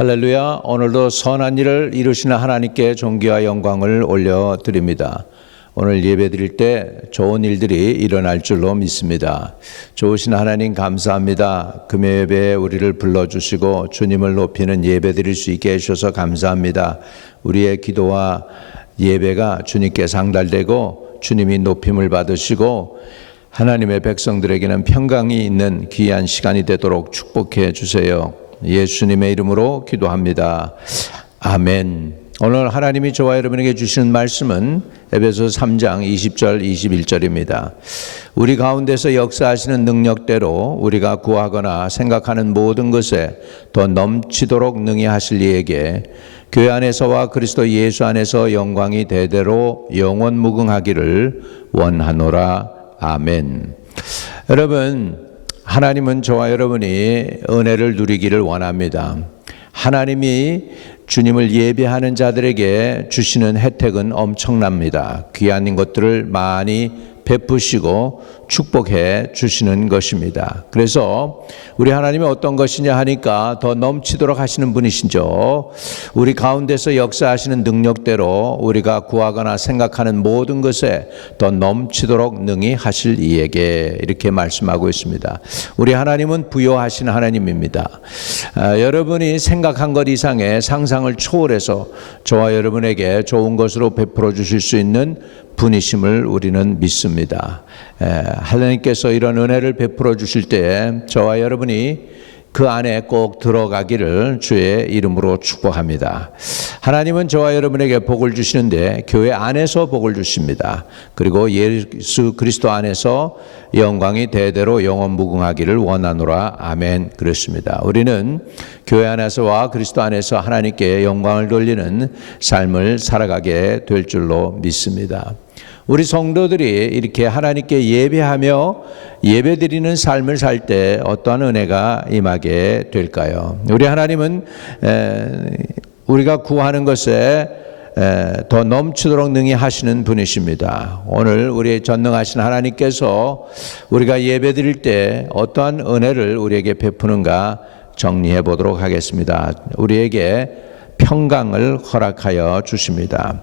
할렐루야. 오늘도 선한 일을 이루시는 하나님께 존귀와 영광을 올려드립니다. 오늘 예배 드릴 때 좋은 일들이 일어날 줄로 믿습니다. 좋으신 하나님 감사합니다. 금요 예배에 우리를 불러주시고 주님을 높이는 예배 드릴 수 있게 해주셔서 감사합니다. 우리의 기도와 예배가 주님께 상달되고 주님이 높임을 받으시고 하나님의 백성들에게는 평강이 있는 귀한 시간이 되도록 축복해 주세요. 예수님의 이름으로 기도합니다. 아멘. 오늘 하나님이 저와 여러분에게 주시는 말씀은 에베소 3장 20절 21절입니다. 우리 가운데서 역사하시는 능력대로 우리가 구하거나 생각하는 모든 것에 더 넘치도록 능히 하실 이에게 교회 안에서와 그리스도 예수 안에서 영광이 대대로 영원 무궁하기를 원하노라. 아멘. 여러분 하나님은 저와 여러분이 은혜를 누리기를 원합니다. 하나님이 주님을 예배하는 자들에게 주시는 혜택은 엄청납니다. 귀한 것들을 많이 베푸시고 축복해 주시는 것입니다. 그래서 우리 하나님이 어떤 것이냐 하니까 더 넘치도록 하시는 분이시죠. 우리 가운데서 역사하시는 능력대로 우리가 구하거나 생각하는 모든 것에 더 넘치도록 능히 하실 이에게 이렇게 말씀하고 있습니다. 우리 하나님은 부여하신 하나님입니다. 아, 여러분이 생각한 것 이상의 상상을 초월해서 저와 여러분에게 좋은 것으로 베풀어 주실 수 있는 분이심을 우리는 믿습니다. 하나님께서 이런 은혜를 베풀어 주실 때 저와 여러분이 그 안에 꼭 들어가기를 주의 이름으로 축복합니다. 하나님은 저와 여러분에게 복을 주시는데 교회 안에서 복을 주십니다. 그리고 예수 그리스도 안에서 영광이 대대로 영원 무궁하기를 원하노라. 아멘. 그렇습니다. 우리는 교회 안에서와 그리스도 안에서 하나님께 영광을 돌리는 삶을 살아가게 될 줄로 믿습니다. 우리 성도들이 이렇게 하나님께 예배하며 예배드리는 삶을 살 때 어떠한 은혜가 임하게 될까요? 우리 하나님은 우리가 구하는 것에 더 넘치도록 능히 하시는 분이십니다. 오늘 우리 전능하신 하나님께서 우리가 예배 드릴 때 어떠한 은혜를 우리에게 베푸는가 정리해 보도록 하겠습니다. 우리에게 평강을 허락하여 주십니다.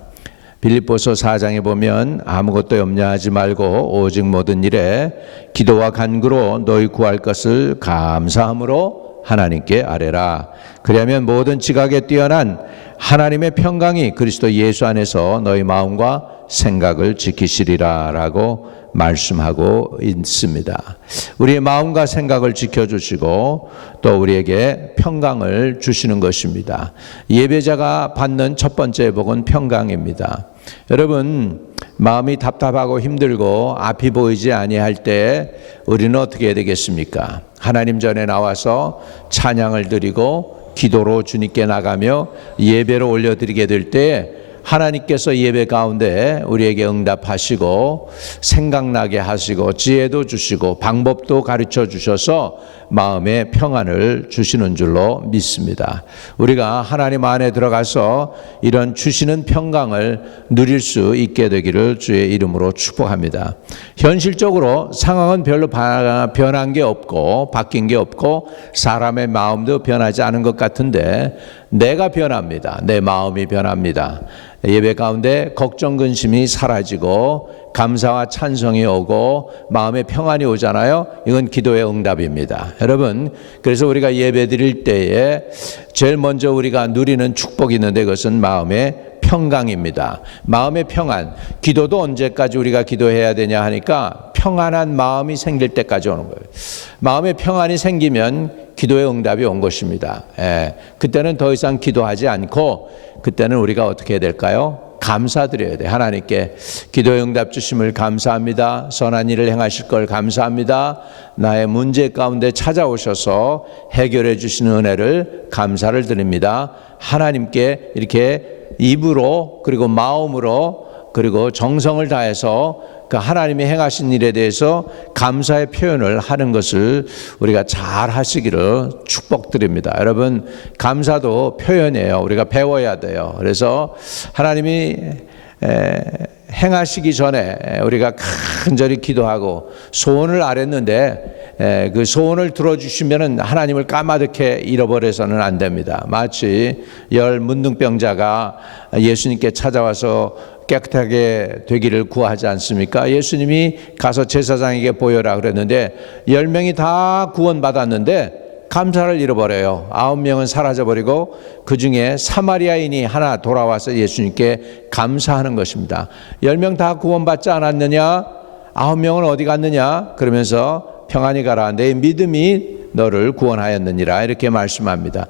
빌립보서 4장에 보면 아무것도 염려하지 말고 오직 모든 일에 기도와 간구로 너희 구할 것을 감사함으로 하나님께 아뢰라. 그러면 모든 지각에 뛰어난 하나님의 평강이 그리스도 예수 안에서 너희 마음과 생각을 지키시리라라고 말씀하고 있습니다. 우리의 마음과 생각을 지켜주시고 또 우리에게 평강을 주시는 것입니다. 예배자가 받는 첫 번째 복은 평강입니다. 여러분 마음이 답답하고 힘들고 앞이 보이지 아니할 때 우리는 어떻게 해야 되겠습니까? 하나님 전에 나와서 찬양을 드리고 기도로 주님께 나가며 예배로 올려드리게 될 때 하나님께서 예배 가운데 우리에게 응답하시고 생각나게 하시고 지혜도 주시고 방법도 가르쳐 주셔서 마음의 평안을 주시는 줄로 믿습니다. 우리가 하나님 안에 들어가서 이런 주시는 평강을 누릴 수 있게 되기를 주의 이름으로 축복합니다. 현실적으로 상황은 별로 변한 게 없고 바뀐 게 없고 사람의 마음도 변하지 않은 것 같은데 내가 변합니다. 내 마음이 변합니다. 예배 가운데 걱정 근심이 사라지고 감사와 찬성이 오고 마음의 평안이 오잖아요. 이건 기도의 응답입니다. 여러분, 그래서 우리가 예배 드릴 때에 제일 먼저 우리가 누리는 축복이 있는데 그것은 마음의 평강입니다. 마음의 평안. 기도도 언제까지 우리가 기도해야 되냐 하니까 평안한 마음이 생길 때까지 오는 거예요. 마음의 평안이 생기면 기도의 응답이 온 것입니다. 예, 그때는 더 이상 기도하지 않고 그때는 우리가 어떻게 해야 될까요? 감사드려야 돼. 하나님께 기도의 응답 주심을 감사합니다. 선한 일을 행하실 걸 감사합니다. 나의 문제 가운데 찾아오셔서 해결해 주시는 은혜를 감사를 드립니다. 하나님께 이렇게 입으로 그리고 마음으로 그리고 정성을 다해서 그 하나님이 행하신 일에 대해서 감사의 표현을 하는 것을 우리가 잘 하시기를 축복드립니다. 여러분, 감사도 표현이에요. 우리가 배워야 돼요. 그래서 하나님이 행하시기 전에 우리가 간절히 기도하고 소원을 아랬는데 에, 그 소원을 들어주시면은 하나님을 까마득해 잃어버려서는 안 됩니다. 마치 열 문둥병자가 예수님께 찾아와서 깨끗하게 되기를 구하지 않습니까? 예수님이 가서 제사장에게 보여라 그랬는데 열 명이 다 구원받았는데 감사를 잃어버려요. 아홉 명은 사라져버리고 그 중에 사마리아인이 하나 돌아와서 예수님께 감사하는 것입니다. 열 명 다 구원받지 않았느냐? 아홉 명은 어디 갔느냐? 그러면서 평안히 가라. 내 믿음이 너를 구원하였느니라. 이렇게 말씀합니다.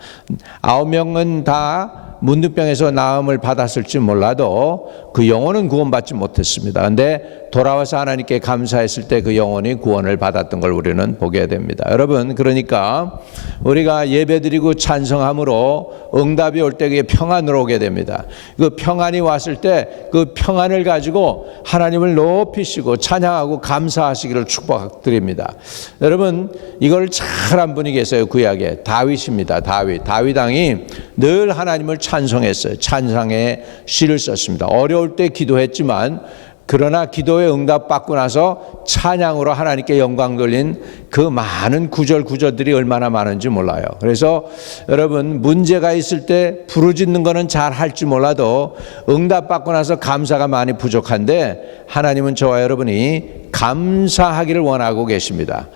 아홉 명은 다 문둥병에서 나음을 받았을지 몰라도 그 영혼은 구원받지 못했습니다. 근데 돌아와서 하나님께 감사했을 때 그 영혼이 구원을 받았던 걸 우리는 보게 됩니다. 여러분, 그러니까 우리가 예배드리고 찬성함으로 응답이 올때 그게 평안으로 오게 됩니다. 그 평안이 왔을 때 그 평안을 가지고 하나님을 높이시고 찬양하고 감사하시기를 축복드립니다. 여러분, 이걸 잘한 분이 계세요. 구약에 다윗입니다. 다윗. 다윗 왕이 늘 하나님을 찬송했어요. 찬상의 시를 썼습니다. 어려울 때 기도했지만 그러나 기도에 응답받고 나서 찬양으로 하나님께 영광 돌린 그 많은 구절 구절들이 얼마나 많은지 몰라요. 그래서 여러분 문제가 있을 때 부르짖는 거는 잘 할지 몰라도 응답받고 나서 감사가 많이 부족한데 하나님은 저와 여러분이 감사하기를 원하고 계십니다.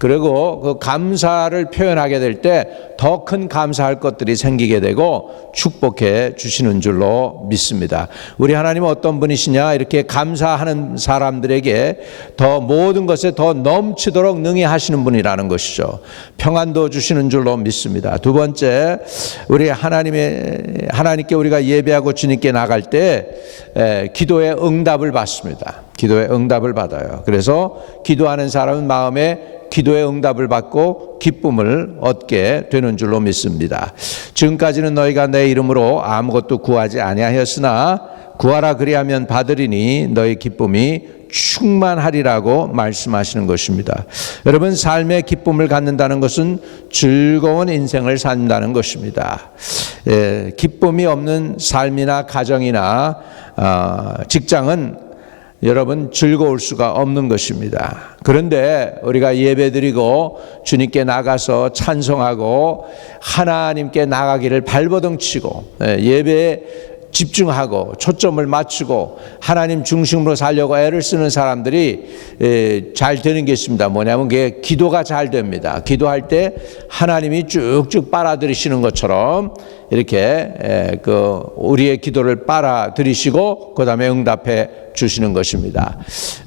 그리고 그 감사를 표현하게 될 때 더 큰 감사할 것들이 생기게 되고 축복해 주시는 줄로 믿습니다. 우리 하나님은 어떤 분이시냐? 이렇게 감사하는 사람들에게 더 모든 것에 더 넘치도록 능히 하시는 분이라는 것이죠. 평안도 주시는 줄로 믿습니다. 두 번째, 우리 하나님의 하나님께 우리가 예배하고 주님께 나갈 때 에, 기도의 응답을 받습니다. 기도의 응답을 받아요. 그래서 기도하는 사람은 마음에 기도의 응답을 받고 기쁨을 얻게 되는 줄로 믿습니다. 지금까지는 너희가 내 이름으로 아무것도 구하지 아니하였으나 구하라 그리하면 받으리니 너희 기쁨이 충만하리라고 말씀하시는 것입니다. 여러분 삶의 기쁨을 갖는다는 것은 즐거운 인생을 산다는 것입니다. 예, 기쁨이 없는 삶이나 가정이나 어, 직장은 여러분 즐거울 수가 없는 것입니다. 그런데 우리가 예배드리고 주님께 나가서 찬송하고 하나님께 나가기를 발버둥 치고 예, 예배에 집중하고 초점을 맞추고 하나님 중심으로 살려고 애를 쓰는 사람들이 예, 잘 되는 게 있습니다. 뭐냐면 그게 기도가 잘 됩니다. 기도할 때 하나님이 쭉쭉 빨아들이시는 것처럼 이렇게 예, 그 우리의 기도를 빨아들이시고 그 다음에 응답해 주시는 것입니다.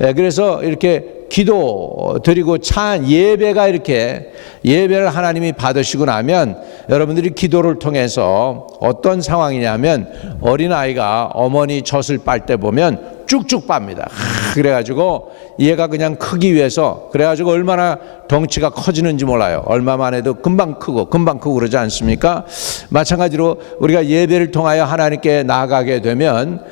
예, 그래서 이렇게 기도 드리고 찬 예배가 이렇게 예배를 하나님이 받으시고 나면 여러분들이 기도를 통해서 어떤 상황이냐면 어린아이가 어머니 젖을 빨 때 보면 쭉쭉 빱니다. 그래가지고 얘가 그냥 크기 위해서 그래가지고 얼마나 덩치가 커지는지 몰라요. 얼마만 해도 금방 크고 금방 크고 그러지 않습니까? 마찬가지로 우리가 예배를 통하여 하나님께 나아가게 되면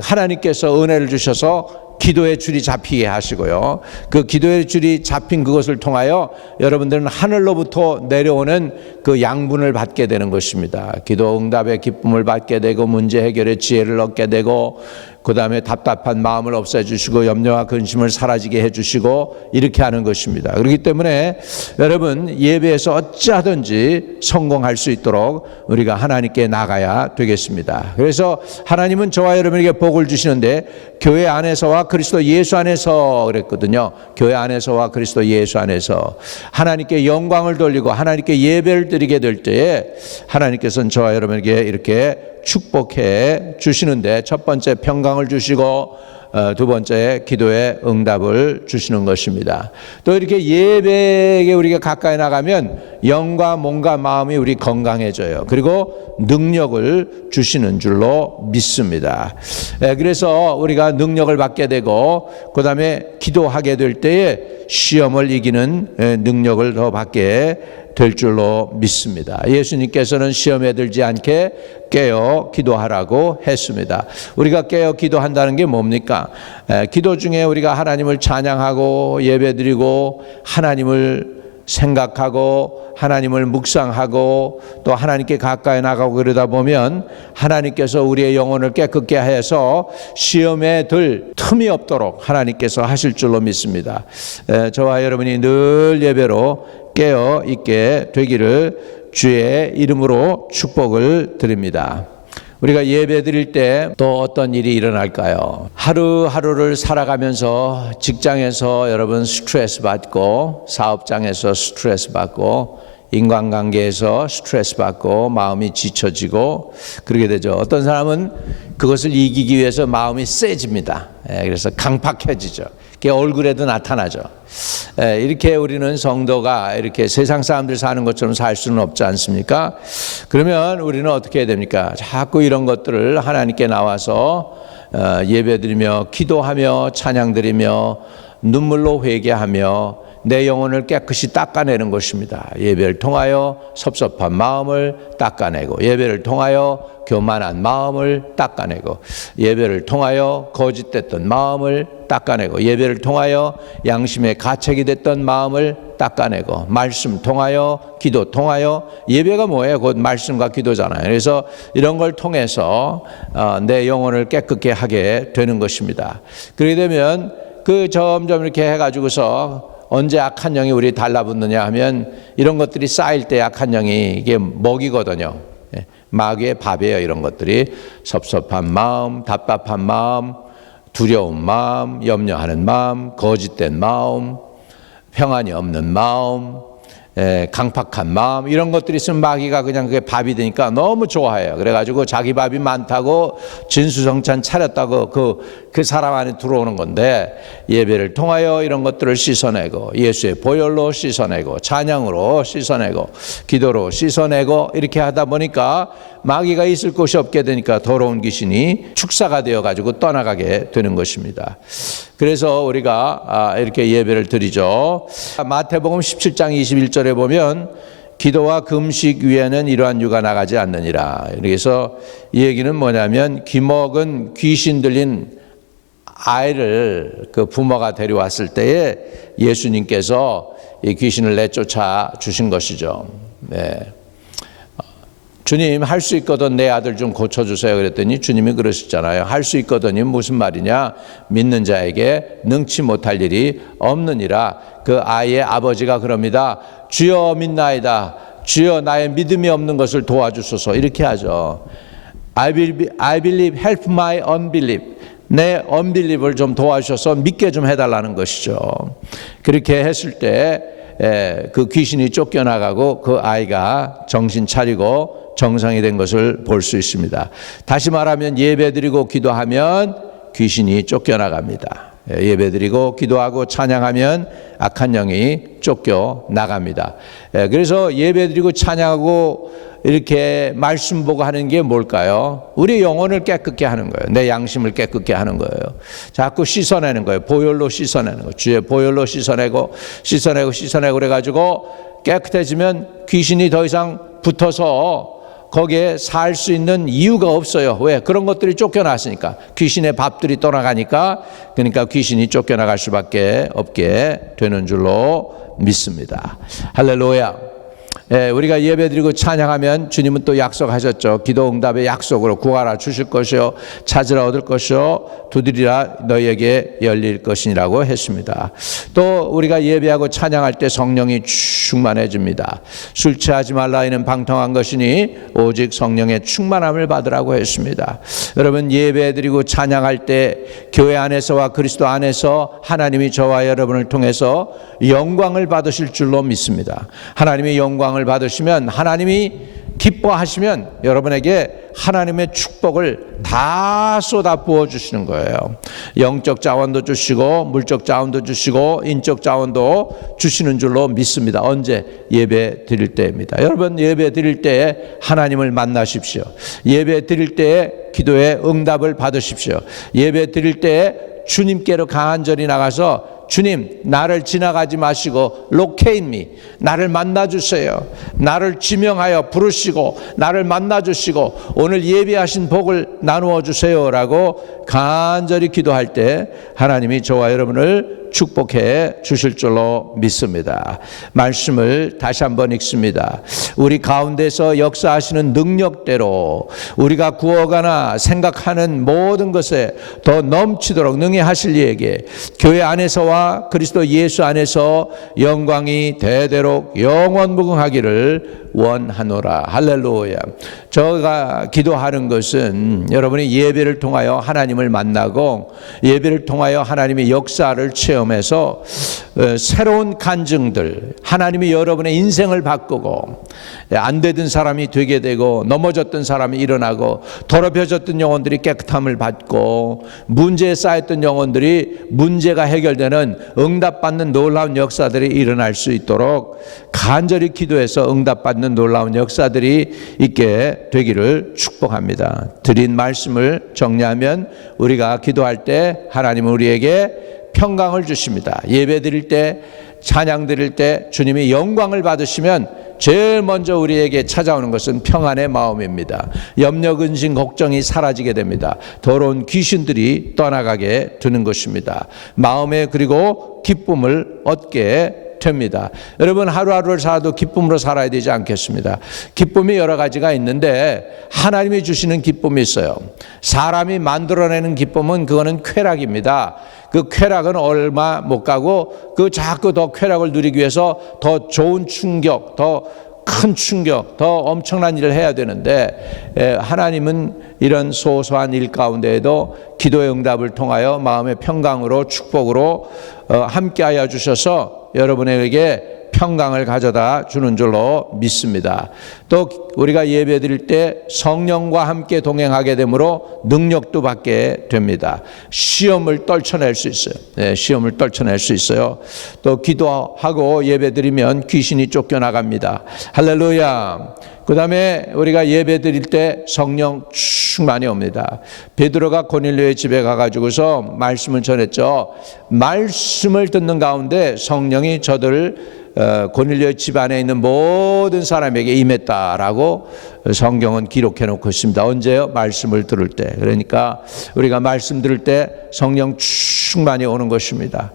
하나님께서 은혜를 주셔서 기도의 줄이 잡히게 하시고요. 그 기도의 줄이 잡힌 그것을 통하여 여러분들은 하늘로부터 내려오는 그 양분을 받게 되는 것입니다. 기도 응답의 기쁨을 받게 되고 문제 해결의 지혜를 얻게 되고 그 다음에 답답한 마음을 없애주시고 염려와 근심을 사라지게 해주시고 이렇게 하는 것입니다. 그렇기 때문에 여러분 예배에서 어찌하든지 성공할 수 있도록 우리가 하나님께 나가야 되겠습니다. 그래서 하나님은 저와 여러분에게 복을 주시는데 교회 안에서와 그리스도 예수 안에서 그랬거든요. 교회 안에서와 그리스도 예수 안에서 하나님께 영광을 돌리고 하나님께 예배를 드리게 될 때에 하나님께서는 저와 여러분에게 이렇게 축복해 주시는데 첫 번째 평강을 주시고 어, 두 번째 기도의 응답을 주시는 것입니다. 또 이렇게 예배에 우리가 가까이 나가면 영과 몸과 마음이 우리 건강해져요. 그리고 능력을 주시는 줄로 믿습니다. 그래서 우리가 능력을 받게 되고 그 다음에 기도하게 될 때에 시험을 이기는 능력을 더 받게 될 줄로 믿습니다. 예수님께서는 시험에 들지 않게 깨어 기도하라고 했습니다. 우리가 깨어 기도한다는 게 뭡니까? 에, 기도 중에 우리가 하나님을 찬양하고 예배드리고 하나님을 생각하고 하나님을 묵상하고 또 하나님께 가까이 나가고 그러다 보면 하나님께서 우리의 영혼을 깨끗게 해서 시험에 들 틈이 없도록 하나님께서 하실 줄로 믿습니다. 에, 저와 여러분이 늘 예배로 깨어 있게 되기를 주의 이름으로 축복을 드립니다. 우리가 예배 드릴 때 또 어떤 일이 일어날까요? 하루하루를 살아가면서 직장에서 여러분 스트레스 받고 사업장에서 스트레스 받고 인간관계에서 스트레스 받고 마음이 지쳐지고 그러게 되죠. 어떤 사람은 그것을 이기기 위해서 마음이 세집니다. 예, 그래서 강팍해지죠. 그게 얼굴에도 나타나죠. 예, 이렇게 우리는 성도가 이렇게 세상 사람들 사는 것처럼 살 수는 없지 않습니까? 그러면 우리는 어떻게 해야 됩니까? 자꾸 이런 것들을 하나님께 나와서 어, 예배드리며 기도하며 찬양드리며 눈물로 회개하며 내 영혼을 깨끗이 닦아내는 것입니다. 예배를 통하여 섭섭한 마음을 닦아내고 예배를 통하여 교만한 마음을 닦아내고 예배를 통하여 거짓됐던 마음을 닦아내고 예배를 통하여 양심의 가책이 됐던 마음을 닦아내고 말씀 통하여 기도 통하여 예배가 뭐예요? 곧 말씀과 기도잖아요. 그래서 이런 걸 통해서 어, 내 영혼을 깨끗게 하게 되는 것입니다. 그렇게 되면 그 점점 이렇게 해가지고서 언제 악한 영이 우리 달라붙느냐 하면 이런 것들이 쌓일 때 악한 영이 이게 먹이거든요. 예, 마귀의 밥이에요. 이런 것들이 섭섭한 마음, 답답한 마음, 두려운 마음, 염려하는 마음, 거짓된 마음, 평안이 없는 마음, 에, 강팍한 마음 이런 것들이 있으면 마귀가 그냥 그게 밥이 되니까 너무 좋아해요. 그래가지고 자기 밥이 많다고 진수성찬 차렸다고 그, 그 사람 안에 들어오는 건데 예배를 통하여 이런 것들을 씻어내고 예수의 보혈로 씻어내고 찬양으로 씻어내고 기도로 씻어내고 이렇게 하다 보니까 마귀가 있을 곳이 없게 되니까 더러운 귀신이 축사가 되어 가지고 떠나가게 되는 것입니다. 그래서 우리가 아, 이렇게 예배를 드리죠. 마태복음 17장 21절에 보면 기도와 금식 위에는 이러한 유가 나가지 않느니라. 그래서 이 얘기는 뭐냐면 귀먹은 귀신 들린 아이를 그 부모가 데려왔을 때에 예수님께서 이 귀신을 내쫓아 주신 것이죠. 네. 주님 할 수 있거든 내 아들 좀 고쳐주세요 그랬더니 주님이 그러셨잖아요. 할 수 있거든이 무슨 말이냐? 믿는 자에게 능치 못할 일이 없느니라. 그 아이의 아버지가 그럽니다. 주여 믿나이다. 주여 나의 믿음이 없는 것을 도와주소서. 이렇게 하죠. I believe, I believe help my unbelief. 내 unbelief을 좀 도와주셔서 믿게 좀 해달라는 것이죠. 그렇게 했을 때 그 귀신이 쫓겨나가고 그 아이가 정신 차리고 정상이 된 것을 볼 수 있습니다. 다시 말하면 예배드리고 기도하면 귀신이 쫓겨나갑니다. 예배드리고 기도하고 찬양하면 악한 영이 쫓겨 나갑니다. 그래서 예배드리고 찬양하고 이렇게 말씀 보고 하는 게 뭘까요? 우리 영혼을 깨끗게 하는 거예요. 내 양심을 깨끗게 하는 거예요. 자꾸 씻어내는 거예요. 보혈로 씻어내는 거예요. 주의 보혈로 씻어내고 씻어내고 씻어내고 그래 가지고 깨끗해지면 귀신이 더 이상 붙어서 거기에 살 수 있는 이유가 없어요. 왜? 그런 것들이 쫓겨났으니까. 귀신의 밥들이 떠나가니까 그러니까 귀신이 쫓겨나갈 수밖에 없게 되는 줄로 믿습니다. 할렐루야. 예, 우리가 예배드리고 찬양하면 주님은 또 약속하셨죠. 기도 응답의 약속으로 구하라 주실 것이요 찾으라 얻을 것이요 두드리라 너희에게 열릴 것이라고 했습니다. 또 우리가 예배하고 찬양할 때 성령이 충만해집니다. 술 취하지 말라 이는 방탕한 것이니 오직 성령의 충만함을 받으라고 했습니다. 여러분 예배드리고 찬양할 때 교회 안에서와 그리스도 안에서 하나님이 저와 여러분을 통해서 영광을 받으실 줄로 믿습니다. 하나님의 영광 을 받으시면 하나님이 기뻐하시면 여러분에게 하나님의 축복을 다 쏟아 부어 주시는 거예요. 영적 자원도 주시고 물적 자원도 주시고 인적 자원도 주시는 줄로 믿습니다. 언제 예배 드릴 때입니다. 여러분 예배 드릴 때 하나님을 만나십시오. 예배 드릴 때 기도의 응답을 받으십시오. 예배 드릴 때 주님께로 간절히 나가서 주님, 나를 지나가지 마시고 로케인미 나를 만나 주세요. 나를 지명하여 부르시고 나를 만나 주시고 오늘 예비하신 복을 나누어 주세요라고 간절히 기도할 때 하나님이 저와 여러분을 축복해 주실 줄로 믿습니다. 말씀을 다시 한번 읽습니다. 우리 가운데서 역사하시는 능력대로 우리가 구어가나 생각하는 모든 것에 더 넘치도록 능히 하실 이에게 교회 안에서와 그리스도 예수 안에서 영광이 대대로 영원무궁하기를 원하노라. 할렐루야. 저가 기도하는 것은 여러분이 예배를 통하여 하나님을 만나고 예배를 통하여 하나님의 역사를 체험해서 어, 새로운 간증들, 하나님이 여러분의 인생을 바꾸고 안 되던 사람이 되게 되고 넘어졌던 사람이 일어나고 더럽혀졌던 영혼들이 깨끗함을 받고 문제에 쌓였던 영혼들이 문제가 해결되는 응답받는 놀라운 역사들이 일어날 수 있도록 간절히 기도해서 응답받는 놀라운 역사들이 있게 되기를 축복합니다. 드린 말씀을 정리하면 우리가 기도할 때 하나님은 우리에게 평강을 주십니다. 예배 드릴 때 찬양 드릴 때 주님이 영광을 받으시면 제일 먼저 우리에게 찾아오는 것은 평안의 마음입니다. 염려, 근심, 걱정이 사라지게 됩니다. 더러운 귀신들이 떠나가게 되는 것입니다. 마음에 그리고 기쁨을 얻게 됩니다. 여러분 하루하루를 살아도 기쁨으로 살아야 되지 않겠습니다. 기쁨이 여러 가지가 있는데 하나님이 주시는 기쁨이 있어요. 사람이 만들어내는 기쁨은 그거는 쾌락입니다. 그 쾌락은 얼마 못 가고 그 자꾸 더 쾌락을 누리기 위해서 더 좋은 충격, 더 큰 충격, 더 엄청난 일을 해야 되는데 에, 하나님은 이런 소소한 일 가운데에도 기도의 응답을 통하여 마음의 평강으로 축복으로 어, 함께하여 주셔서 여러분에게 평강을 가져다 주는 줄로 믿습니다. 또 우리가 예배 드릴 때 성령과 함께 동행하게 되므로 능력도 받게 됩니다. 시험을 떨쳐낼 수 있어요. 네, 시험을 떨쳐낼 수 있어요. 또 기도하고 예배 드리면 귀신이 쫓겨나갑니다. 할렐루야. 그 다음에 우리가 예배 드릴 때 성령 충만이 옵니다. 베드로가 고닐료의 집에 가가지고서 말씀을 전했죠. 말씀을 듣는 가운데 성령이 저들을 어, 고닐료 집 안에 있는 모든 사람에게 임했다라고 성경은 기록해 놓고 있습니다. 언제요? 말씀을 들을 때. 그러니까 우리가 말씀 들을 때 성령 충만이 오는 것입니다.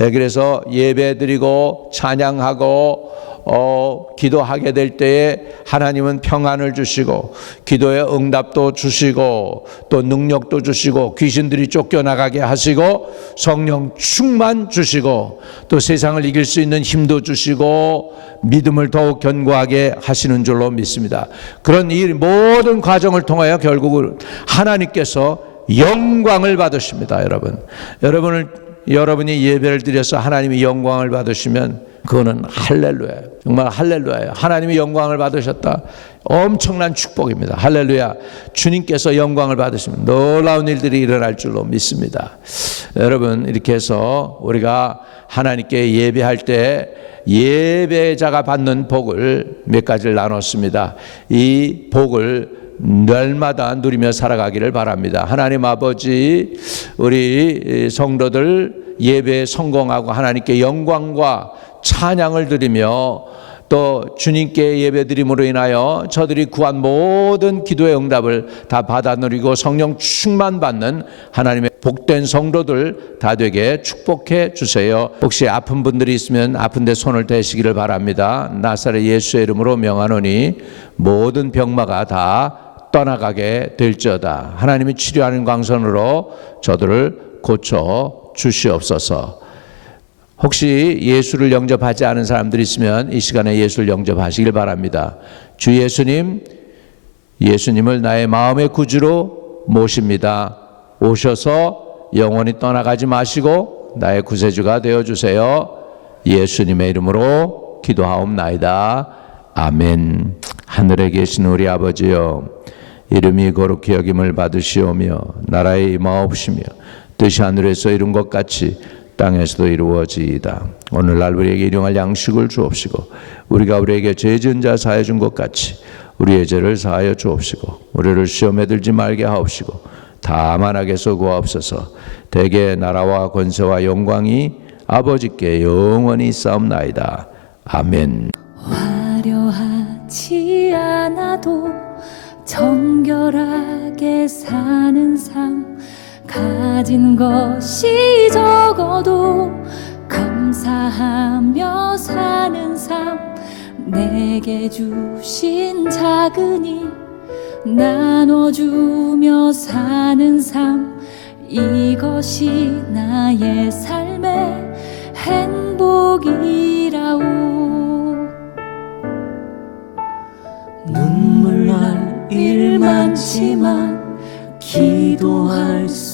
예, 그래서 예배 드리고 찬양하고 어, 기도하게 될 때에 하나님은 평안을 주시고 기도의 응답도 주시고 또 능력도 주시고 귀신들이 쫓겨나가게 하시고 성령 충만 주시고 또 세상을 이길 수 있는 힘도 주시고 믿음을 더욱 견고하게 하시는 줄로 믿습니다. 그런 이 모든 과정을 통하여 결국은 하나님께서 영광을 받으십니다, 여러분. 여러분을 여러분이 예배를 드려서 하나님이 영광을 받으시면 그거는 할렐루야예요. 정말 할렐루야예요. 하나님이 영광을 받으셨다. 엄청난 축복입니다. 할렐루야. 주님께서 영광을 받으시면 놀라운 일들이 일어날 줄로 믿습니다. 여러분 이렇게 해서 우리가 하나님께 예배할 때 예배자가 받는 복을 몇 가지를 나눴습니다. 이 복을 날마다 누리며 살아가기를 바랍니다. 하나님 아버지, 우리 성도들 예배에 성공하고 하나님께 영광과 찬양을 드리며 또 주님께 예배드림으로 인하여 저들이 구한 모든 기도의 응답을 다 받아 누리고 성령 충만 받는 하나님의 복된 성도들 다 되게 축복해 주세요. 혹시 아픈 분들이 있으면 아픈데 손을 대시기를 바랍니다. 나사렛 예수의 이름으로 명하노니 모든 병마가 다 떠나가게 될지어다. 하나님이 치료하는 광선으로 저들을 고쳐 주시옵소서. 혹시 예수를 영접하지 않은 사람들이 있으면 이 시간에 예수를 영접하시길 바랍니다. 주 예수님, 예수님을 나의 마음의 구주로 모십니다. 오셔서 영원히 떠나가지 마시고 나의 구세주가 되어 주세요. 예수님의 이름으로 기도하옵나이다. 아멘. 하늘에 계신 우리 아버지여 이름이 거룩히 여김을 받으시오며 나라의 임하옵시며 뜻이 하늘에서 이룬 것 같이 땅에서도 이루어지이다. 오늘날 우리에게 일용할 양식을 주옵시고 우리가 우리에게 죄 지은 자 사해 준 것 같이 우리의 죄를 사하여 주옵시고 우리를 시험에 들지 말게 하옵시고 다만 악에서 구하옵소서 대개 나라와 권세와 영광이 아버지께 영원히 싸움나이다. 아멘. 화려하지 않아도 정결하게 사는 삶 가진 것이 적어도 감사하며 사는 삶 내게 주신 작은 일 나눠주며 사는 삶 이것이 나의 삶의 행복이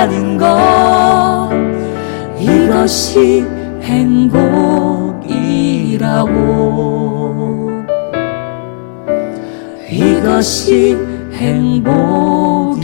살아가는 것. 이것이 행복이라오 이것이 행복이라오